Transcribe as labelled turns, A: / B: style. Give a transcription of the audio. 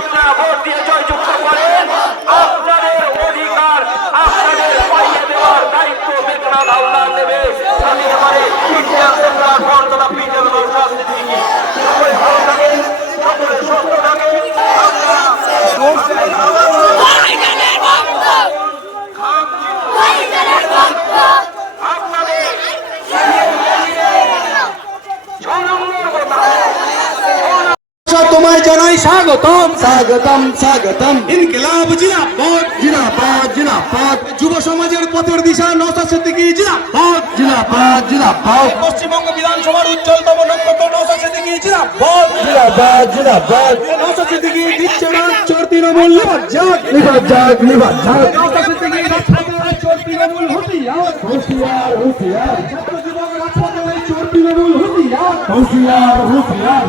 A: আপনারা ভোট
B: দিয়ে জয়যুক্ত করেন। আপনার
C: তোমায় জানাই স্বাগতম।
D: স্বাগতম স্বাগতম।
C: ইনকিলাব জিনাপদ
D: জিনাপাত জিনাপাত
C: যুব সমাজের পথের দিশা নৌসা সিদ্দিকী জিনাপদ
D: জিনাপাত জিনাপাত
C: পশ্চিমবঙ্গ বিধানসভার উজ্জ্বলতম নক্ষত্র নৌসা সিদ্দিকী জিনাপদ
D: জিনাপাত জিনাপাত
C: নৌসা সিদ্দিকী দিচ্ছে না? চোর তৃণমূল নিবাদ যাক।
D: নিবাদ যাক নিবাদ যাক।
C: নৌসা সিদ্দিকী চোর তৃণমূল হুঁশিয়ার
D: হুঁশিয়ার হুঁশিয়ার।
C: হুঁশিয়ার
D: হুঁশিয়ার